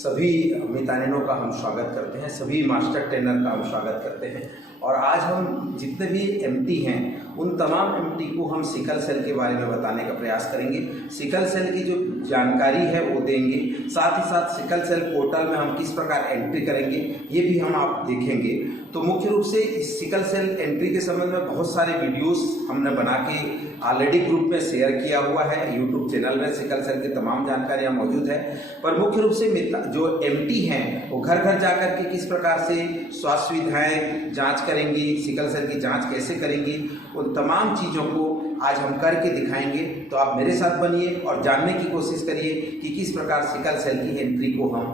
सभी मितानिनों का हम स्वागत करते हैं, सभी मास्टर ट्रेनर का हम स्वागत करते हैं। और आज हम जितने भी एमटी हैं उन तमाम एमटी को हम सिकल सेल के बारे में बताने का प्रयास करेंगे। सिकल सेल की जो जानकारी है वो देंगे, साथ ही साथ सिकल सेल पोर्टल में हम किस प्रकार एंट्री करेंगे ये भी हम आप देखेंगे। तो मुख्य रूप से इस सिकल सेल एंट्री के संबंध में बहुत सारे वीडियोस हमने बना के ऑलरेडी ग्रुप में शेयर किया हुआ है। यूट्यूब चैनल में सिकल सेल की तमाम जानकारियाँ मौजूद है। पर मुख्य रूप से जो एमटी हैं वो घर घर जाकर के किस प्रकार से स्वास्थ्य सुविधाएँ जाँच करेंगी, सिकल सेल की जाँच कैसे करेंगी, उन तमाम चीज़ों को आज हम करके दिखाएंगे। तो आप मेरे साथ बनिए और जानने की कोशिश करिए कि किस प्रकार सिकल सेल की एंट्री को हम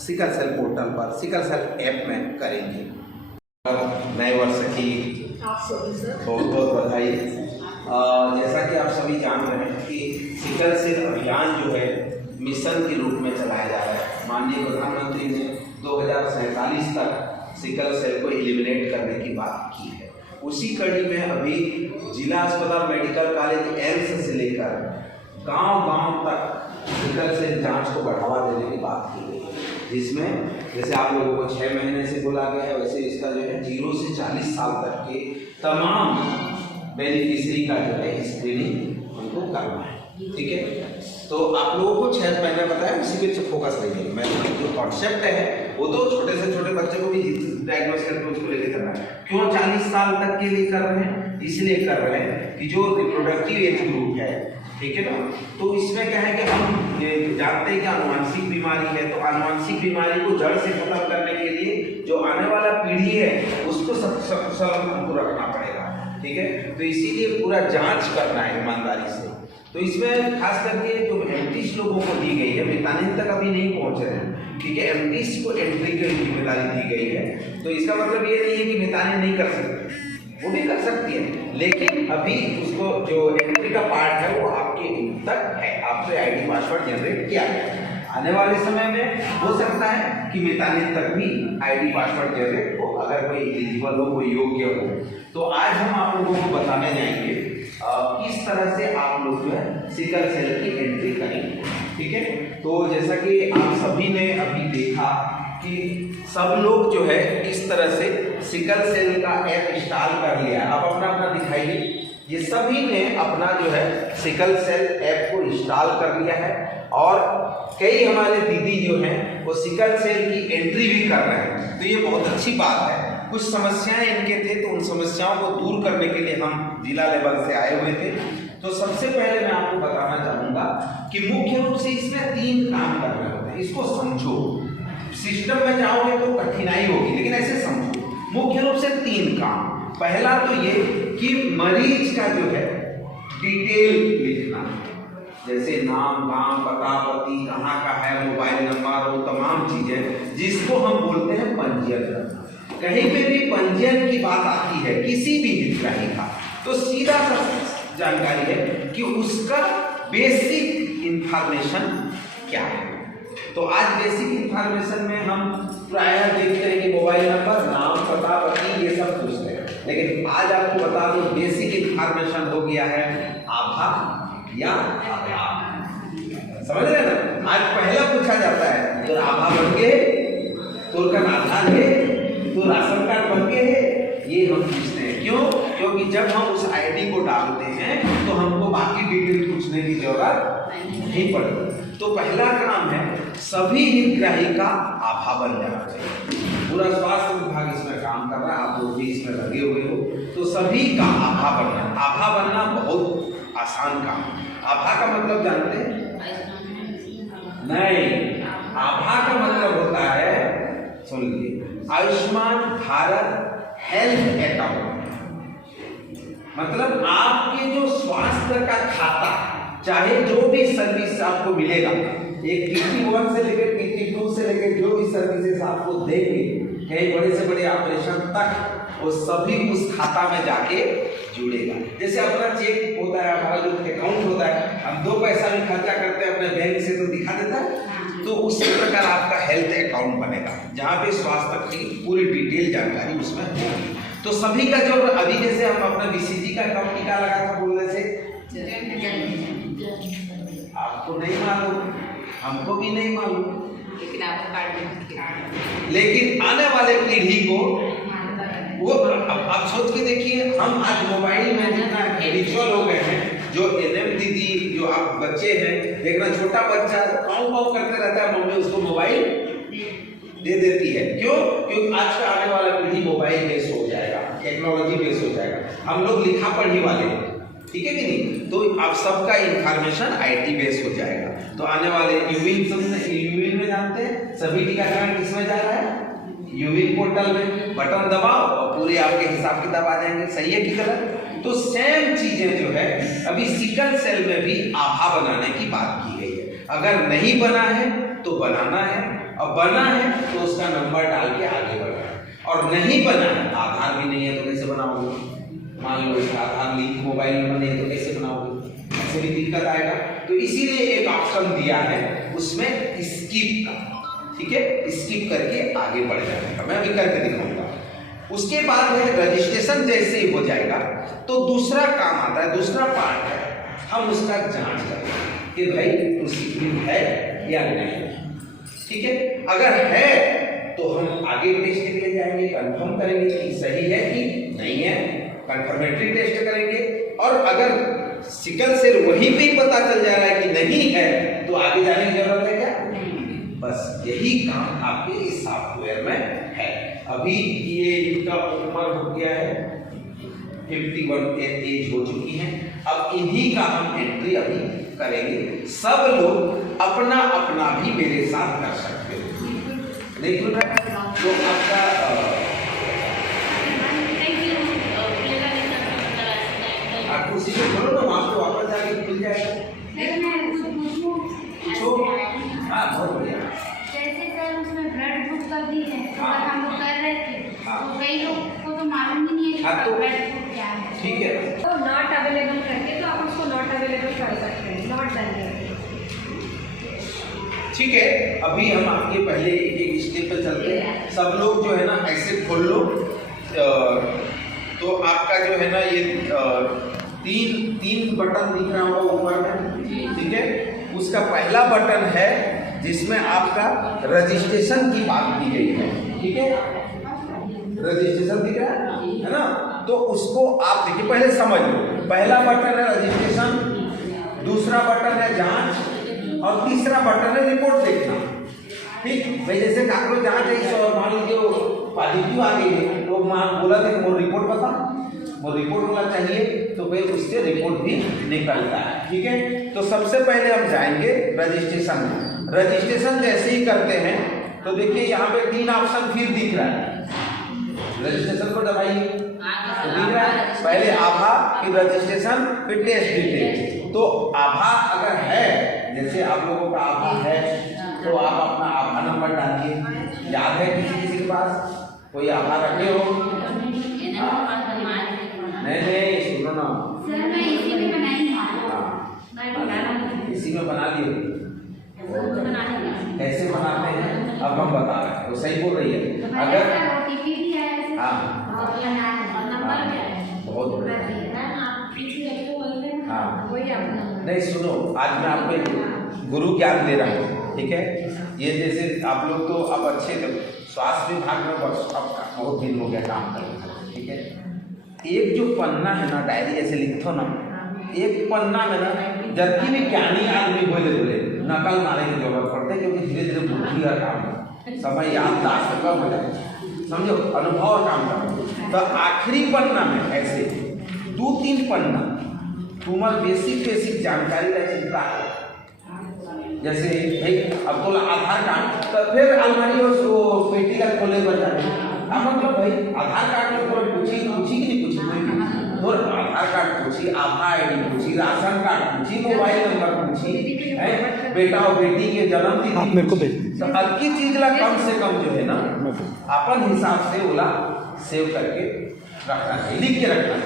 सिकल सेल पोर्टल पर सिकल सेल ऐप में करेंगे। नए वर्ष की बहुत बहुत बधाई। जैसा कि आप सभी जान रहे हैं कि सिकल सेल अभियान जो है मिशन के रूप में चलाया जा रहा है। माननीय प्रधानमंत्री ने 2047 तक सिकल सेल को एलिमिनेट करने की बात की है। उसी कड़ी में अभी जिला अस्पताल मेडिकल कॉलेज एम्स से लेकर गांव-गांव तक सिकल सेल जांच को बढ़ावा देने की बात की गई है, जिसमें जैसे आप लोगों को 6 महीने से बोला गया है, वैसे इसका जो है 0 से 40 साल तक के तमाम बेनिफिशियरी का जो है स्क्रीनिंग उनको करना है। ठीक है, तो आप लोगों को 6 महीने बताया, उसी पे फोकस रहिए। मैं जो कॉन्सेप्ट है वो तो छोटे से छोटे बच्चे को भी डायग्नोस करके उसको लेके करना है। क्यों 40 साल तक के लिए कर रहे हैं? इसलिए कर रहे हैं कि जो रिप्रोडक्टिव एज ग्रुप है, ठीक है ना, तो इसमें क्या है कि हम ये जानते हैं कि आनुवंशिक बीमारी है, तो आनुवंशिक बीमारी को जड़ से खत्म करने के लिए जो आने वाला पीढ़ी है उसको सब हमको रखना पड़ेगा। ठीक है, तो इसीलिए पूरा जांच करना है ईमानदारी से। तो इसमें खास करके जो एमटीस लोगों को दी गई है, मितानिन तक अभी नहीं पहुंच रहे हैं, ठीक है, एमटीस को एंट्री की जिम्मेदारी दी गई है। तो इसका मतलब ये नहीं है कि मितानिन नहीं कर सकती, वो भी कर सकती है, लेकिन अभी उसको जो एंट्री का पार्ट है वो आपके तक है, आपसे आईडी पासवर्ड जनरेट किया है। आने वाले समय में हो सकता है कि मितानिन तक भी आईडी पासवर्ड जनरेट हो, अगर कोई एलिजिबल हो, कोई योग्य हो। तो आज हम आप लोगों को बताने जाएंगे किस तरह से आप लोग जो है सिकल सेल की एंट्री करेंगे। ठीक है, तो जैसा कि आप सभी ने अभी देखा कि सब लोग जो है इस तरह से सिकल सेल का ऐप इंस्टॉल कर लिया है। आप अपना अपना दिखाइए। ये सभी ने अपना जो है सिकल सेल ऐप को इंस्टॉल कर लिया है और कई हमारे दीदी जो हैं वो सिकल सेल की एंट्री भी कर रहे हैं। तो ये बहुत अच्छी बात है। कुछ समस्याएं इनके थे, तो उन समस्याओं को दूर करने के लिए हम जिला लेवल से आए हुए थे। तो सबसे पहले मैं आपको बताना चाहूँगा कि मुख्य रूप से इसमें 3 काम करने होते हैं। इसको समझो, सिस्टम में जाओगे तो कठिनाई होगी, लेकिन ऐसे समझो। मुख्य रूप से 3 काम। पहला तो ये कि मरीज का जो है डिटेल लिखना, जैसे नाम, गांव, पता, पति, कहाँ का है, मोबाइल नंबर, वो तमाम चीजें जिसको हम बोलते हैं पंजीयन करना। कहीं पे भी पंजीयन की बात आती है किसी भी हितग्राही का, तो सीधा सा जानकारी है कि उसका बेसिक इंफॉर्मेशन क्या है। तो आज बेसिक इंफॉर्मेशन में हम प्रायः देखते हैं कि मोबाइल नंबर, नाम, पता, पति, ये सब पूछते हैं, लेकिन आज आपको बता दूं बेसिक इंफॉर्मेशन हो गया है आभा या आधार। समझ रहे ना? आज पहला पूछा जाता है तो आभा बन गए, तो का आधार है, तो राशन कार्ड बन गए है, ये हम पूछते हैं। क्यों? क्योंकि जब हम उस आईडी को डालते हैं तो हमको बाकी डिटेल पूछने की जरूरत नहीं पड़ती। तो पहला काम है सभी हितग्राही का आभा बन जाना चाहिए। पूरा स्वास्थ्य विभाग इसमें काम कर रहा है, आप लोग भी इसमें लगे हुए हो, तो सभी का आभा बनना। आभा बनना बहुत आसान काम है। आभा का मतलब जानते हैं? नहीं, आभा का मतलब होता है, सुन लीजिए, आयुष्मान भारत हेल्थ अकाउंट। मतलब आपके जो स्वास्थ्य का खाता, चाहे जो भी सर्विस आपको मिलेगा, एक PT1 से लेकर PT2 से लेकर जो भी सर्विसेज आपको देंगे, कई बड़े से बड़े ऑपरेशन तक, वो सभी उस खाता में जाके जुड़ेगा। जैसे अपना चेक होता है, हमारा जो अकाउंट होता है, हम 2 पैसा भी खर्चा करते हैं अपने बैंक से तो दिखा देता है, तो उसी प्रकार आपका हेल्थ अकाउंट बनेगा, जहाँ पे स्वास्थ्य की पूरी डिटेल जानकारी उसमें होगी। तो सभी का जो अभी जैसे हम अपना BCG का अकाउंट टीका लगा था बोलने से, आपको नहीं मालूम, हमको भी नहीं मालूम, लेकिन आपको कार्ड लेकिन आने वाले पीढ़ी को वो अब सोच के देखिए, हम आज मोबाइल में जितना रिचुअल हो गए हैं, जो एनएम दीदी, जो आप बच्चे हैं, देखना छोटा बच्चा काऊ काऊ करते रहता है, मम्मी उसको मोबाइल दे देती है। क्यों? क्योंकि आज का आने वाला पीढ़ी मोबाइल बेस हो जाएगा, टेक्नोलॉजी बेस हो जाएगा। हम लोग लिखा पढ़ी वाले, ठीक है कि नहीं? तो आप सबका इंफॉर्मेशन आईटी बेस हो जाएगा। तो आने वाले यूविन में जानते हैं सभी टीकाकरण किसमें जा रहा है? यूविन पोर्टल में बटन दबाओ और पूरे आपके हिसाब किताब आ जाएंगे। सही है कि गलत? तो सेम चीजें जो है अभी सिकल सेल में भी आभा बनाने की बात की गई है। अगर नहीं बना है तो बनाना है, और बना है तो उसका नंबर डाल के आगे बढ़ना है, और नहीं बना है, आधार भी नहीं है तो कैसे बनाओगे? मान लो इसका आधार लिंक मोबाइल नंबर नहीं है तो कैसे बनाओगे? इससे भी दिक्कत आएगा। तो इसीलिए एक ऑप्शन दिया है उसमें स्किप का, ठीक है? स्किप करके आगे बढ़ जाने का, मैं अभी करके दिखाऊंगा। उसके बाद है रजिस्ट्रेशन जैसे ही हो जाएगा तो दूसरा काम आता है, दूसरा पार्ट है, हम उसका जांच करेंगे कि भाई प्रोसीड्यूर है या नहीं, ठीक है? अगर है तो हम आगे टेस्ट के लिए जाएंगे, कंफर्म करेंगे कि सही है कि नहीं है, कंफर्मेटरी टेस्ट करेंगे। और अगर सिकल सेल वहीं पे पता चल जा रहा है कि नहीं है तो आगे जाने की जरूरत है क्या? बस यही काम आपके इस सॉफ्टवेयर में है। अभी ये इनका उम्र हो गया है, 51 एज हो चुकी है। अब इन्हीं का हम एंट्री अभी करेंगे। सब लोग अपना अपना भी मेरे साथ कर सकते हो, नहीं सुन रहा? तो आपका आप कुर्सी पे खोलो ना, वहाँ पे वापस जाके खुल जाएगा। हाँ बहुत बढ़िया। जैसे सर उसमें ब्लड ग्रुप का भी है, तो अगर हम लोग कर रहे थे तो कई लोग को तो मालूम ही नहीं है कि ब्लड ग्रुप क्या है। ठीक है, तो नॉट अवेलेबल करके तो आप उसको नॉट अवेलेबल कर सकते हैं, नॉट डन करके। ठीक है। अभी हम आपके पहले एक एक स्टेप पे चलते हैं। सब लोग जो है ना ऐसे खोल लो, तो आपका जो है ना ये तीन बटन दिख रहा होगा ऊपर में, ठीक है? उसका पहला बटन है जिसमें आपका रजिस्ट्रेशन की बात की गई है, ठीक है? रजिस्ट्रेशन दिख रहा है ना? तो उसको आप देखिए, पहले समझ लो। पहला बटन है रजिस्ट्रेशन, दूसरा बटन है जांच, और तीसरा बटन है रिपोर्ट देखना, ठीक? भाई जैसे काकरो जांच है और मान लीजिए पॉजिटिव आ गई है तो बोला था कि वो रिपोर्ट बता, वो रिपोर्ट होना चाहिए, तो फिर उससे रिपोर्ट भी निकलता है, ठीक है? तो सबसे पहले हम जाएंगे रजिस्ट्रेशन में। रजिस्ट्रेशन जैसे ही करते हैं तो देखिए यहाँ पे 3 ऑप्शन फिर दिख रहा है। रजिस्ट्रेशन को दबाइए तो दिख रहा है, पहले आभा, फिर रजिस्ट्रेशन, फिर टेस्ट डिटेल। तो आभा अगर है, जैसे आप लोगों का आभा है तो आप अपना आभा नंबर डालिए। याद है किसी के पास कोई आभा रखे हो? नहीं सुनो ना सर मैं इसी में बनाई हूँ। हाँ, इसी में बना लिए। कैसे बनाते हैं अब हम बता रहे हैं, तो सही बोल रही है। अगर ओटीपी भी है, हाँ नंबर क्या है? बहुत बढ़िया। हाँ वही आप नहीं सुनो, आज मैं आपको गुरु ज्ञान दे रहा हूँ, ठीक है? ये जैसे आप लोग तो अब अच्छे स्वास्थ्य विभाग में बहुत दिन हो गया काम करते, ठीक है? एक जो पन्ना है ना, डायरी ऐसे लिखो ना, एक पन्ना में ना जबकि भी ज्ञानी आदमी बोले नकल मारने की जरूरत पड़ती है, क्योंकि धीरे धीरे बुद्धि का काम है, समय याददाश्त कम हो जाए, समझो, अनुभव काम करना। तो आखिरी पन्ना में ऐसे 2-3 पन्ना तुम्हार बेसिक जानकारी का चिंता है। जैसे भाई अब तो आधार कार्ड, तो फिर अलमारी और पेटी का खोले बन जाए, मतलब भाई आधार कार्ड में थोड़ा पूछी कि नहीं पूछी, तो आधार कार्ड पूछी, आभा आईडी पूछी, राशन कार्ड पूछी, मोबाइल नंबर पूछी, है बेटा और बेटी के जन्म तिथि आप मेरे को भेज। तो अल्की चीज ला कम से कम जो है ना अपन हिसाब से बोला सेव करके रखना है, लिख के रखना है,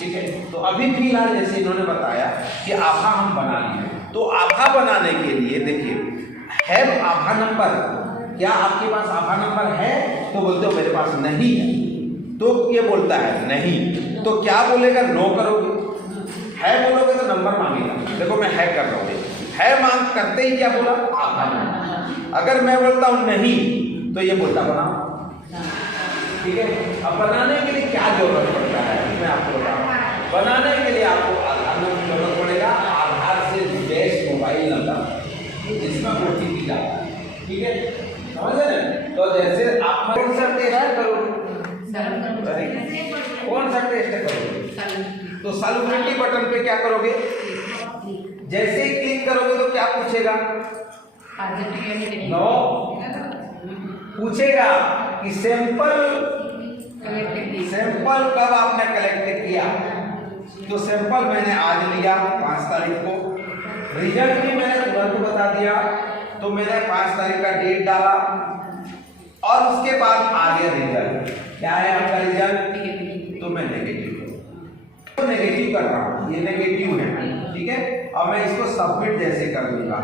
ठीक है? तो अभी फिलहाल जैसे इन्होंने बताया कि आभा हम बना लिए, तो आभा बनाने के लिए देखिए है आभा नंबर, क्या आपके पास आभा नंबर है? तो बोलते हो मेरे पास नहीं है, तो ये बोलता है नहीं, तो क्या बोलेगा? नो करोगे। है बोलोगे तो नंबर मांगेगा। देखो मैं है कर रहा हूँ, है मांग करते ही क्या बोला? आभा नंबर। अगर मैं बोलता हूँ नहीं तो ये बोलता बनाओ। ठीक है, अब बनाने के लिए क्या जरूरत पड़ता है मैं आपको बताऊँ। बनाने के लिए आपको आधार नंबर की जरूरत पड़ेगा, आधार से बेस्ट मोबाइल नंबर जिसमें OTP जाता है। ठीक है, समझ रहे हैं? तो जैसे आप कौन सा टेस्ट करोगे, कौन सा टेस्ट करोगे, तो सॉल्युबिलिटी बटन पे क्या करोगे, जैसे ही क्लिक करोगे तो क्या पूछेगा, नो पूछेगा कि सैंपल कब आपने कलेक्ट किया, तो सैंपल मैंने आज लिया 5 तारीख को, रिजल्ट भी मैंने तुरंत बता दिया, तो मैंने 5 तारीख का डेट डाला और उसके बाद आ गया रिजल्ट। क्या है आपका रिजल्ट, तो मैं नेगेटिव कर रहा हूँ, ये नेगेटिव है। ठीक है, अब मैं इसको सबमिट जैसे कर दूंगा,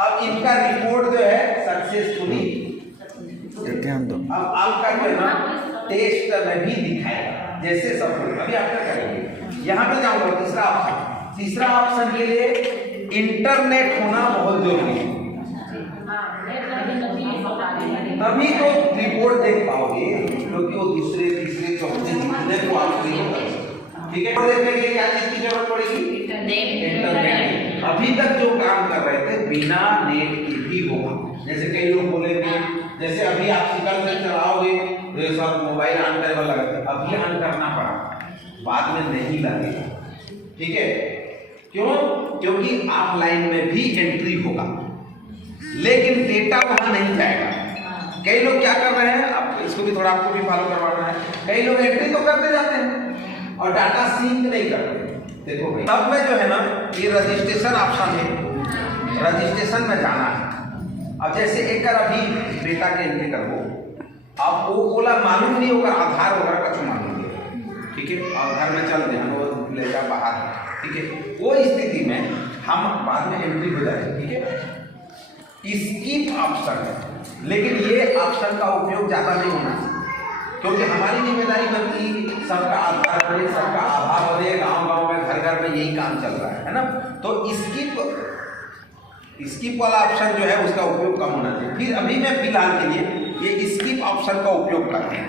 अब इनका रिपोर्ट जो है सक्सेसफुली, अब आपका जो है ना टेस्ट में भी दिखाएगा जैसे सबमिट। अभी आप क्या करेंगे, यहाँ पे जाऊंगा तीसरा ऑप्शन के लिए इंटरनेट होना बहुत जरूरी है, तभी तो रिपोर्ट देख पाओगे, क्योंकि वो दूसरे तीसरे चौथे जितने को आप नहीं कर सकते। ठीक है, देखने के लिए क्या चीज की जरूरत पड़ेगी, इंटरनेट। अभी तक जो काम कर रहे थे बिना नेट के भी होगा, जैसे कई लोग बोलेंगे, जैसे अभी आप सिकल से चलाओगे तो ये सब मोबाइल ऑन करने लगा, अभी ऑन करना पड़ा, बाद में नहीं लगेगा। ठीक है, क्यों, क्योंकि ऑफलाइन में भी एंट्री होगा लेकिन डेटा वहां नहीं जाएगा। कई लोग क्या कर रहे हैं, अब इसको भी थोड़ा आपको भी फॉलो करवाना है, कई लोग एंट्री तो करते जाते हैं और डाटा सिंक नहीं करते। देखो भाई, सब में जो है ना ये रजिस्ट्रेशन ऑप्शन है, रजिस्ट्रेशन में जाना है। अब जैसे एक कर अभी बेटा के एंट्री कर वो, आप वो बोला मालूम नहीं होगा, आधार वगैरह कुछ मालूम नहीं। ठीक है, आधार में चलते हैं वो लेकर बाहर। ठीक है, वो स्थिति में हम बाद में एंट्री हो जाएगी। ठीक है, स्किप ऑप्शन है, लेकिन ये ऑप्शन का उपयोग ज़्यादा नहीं होना चाहिए, क्योंकि हमारी जिम्मेदारी बनती सबका आधार बढ़े, सबका आधार बढ़े, गांव-गांव में घर-घर में यही काम चल रहा है ना। तो स्किप वाला ऑप्शन जो है उसका उपयोग कम होना चाहिए। फिर अभी मैं फिलहाल के लिए ये स्किप ऑप्शन का उपयोग करते हैं।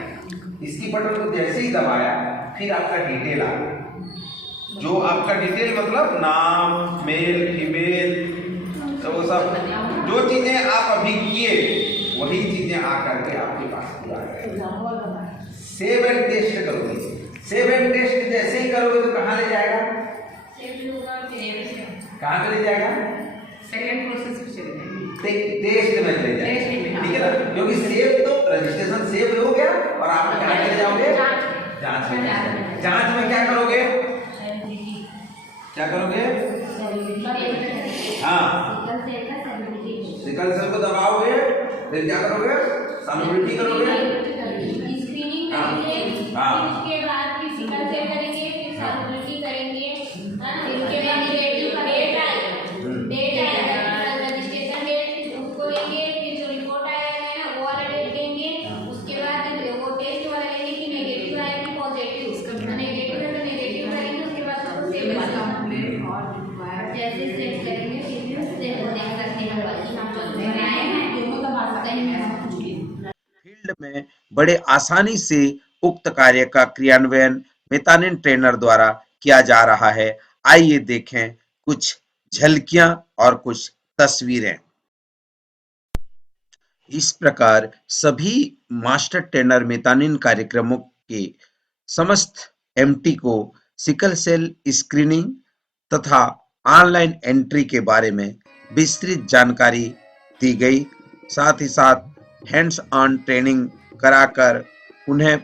स्किप बटन को जैसे ही दबाया फिर आपका डिटेल आ गया, जो आपका डिटेल मतलब नाम, मेल, फीमेल, तो वो सब जो चीजें आप अभी किए वही चीजें आकर के आपके पास आ जाएंगी। सेव एंड टेस्ट करोगे, सेव एंड टेस्ट जैसे ही करोगे तो कहाँ ले जाएगा, कहाँ पे ले जाएगा, सेकंड प्रोसेस पे चले जाएंगे, टेस्ट में ले जाएगा। ठीक है ना, क्योंकि सेव तो रजिस्ट्रेशन सेव हो गया और आप कहाँ ले जाओगे, जांच में। जांच में क्या करोगे, क्या करोगे, हाँ सिकल सेल को दबाओगे, फिर क्या करोगे, सॉल्युबिलिटी करोगे, स्क्रीनिंग करेंगे, उसके बाद फिर सिकल सेल करेंगे, फिर सॉल्युबिलिटी करेंगे, इसके बाद डेट आएगा, रजिस्ट्रेशन डेट उसको लेंगे, फिर जो रिपोर्ट आएगा ना वो वाला डेट देंगे, उसके बाद वो टेस्ट वाला लेंगे कि नेगेटिव आया कि पॉजिटिव, उसका नेगेटिव है तो नेगेटिव करेंगे, उसके बाद उसको सेव करेंगे और जैसे सेव करेंगे फील्ड में बड़े आसानी से उक्त कार्य का क्रियान्वयन मेटानिन ट्रेनर द्वारा किया जा रहा है। आइए देखें कुछ झलकियां और कुछ तस्वीरें। इस प्रकार सभी मास्टर ट्रेनर मेटानिन कार्यक्रमों के समस्त एमटी को सिकल सेल स्क्रीनिंग तथा ऑनलाइन एंट्री के बारे में विस्तृत जानकारी दी गई, साथ ही साथ हैंड्स ऑन ट्रेनिंग कराकर उन्हें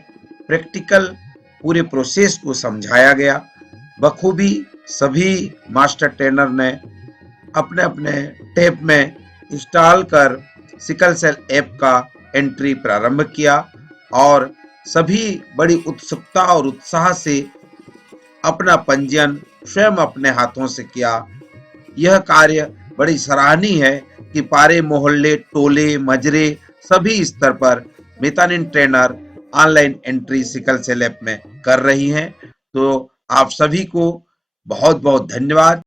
प्रैक्टिकल पूरे प्रोसेस को समझाया गया। बखूबी सभी मास्टर ट्रेनर ने अपने अपने टैब में इंस्टॉल कर सिकल सेल ऐप का एंट्री प्रारंभ किया और सभी बड़ी उत्सुकता और उत्साह से अपना पंजीयन स्वयं अपने हाथों से किया। यह कार्य बड़ी सराहनीय है कि पारे मोहल्ले, टोले, मजरे सभी स्तर पर मेटानिन trainer online entry sickle cell app में कर रही हैं। तो आप सभी को बहुत बहुत धन्यवाद।